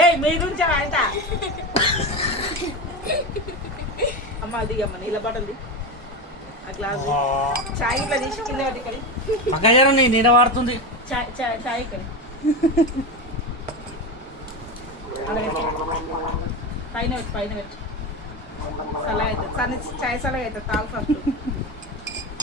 ఏయ్ మీ గురించి ఆయన అమ్మ అది అమ్మ నీళ్ళ బాటల్ది ఆ గ్లాస్ చాయ్ ఇట్లా తీసి కింద పెట్టి ఇక్కడ మగ్గజారు నీడ వాడుతుంది. చాయ్ ఇక్కడ పైన పెట్టు సలహా అవుతుంది చాయ్ సలహా అవుతుంది తాగు ఫస్ట్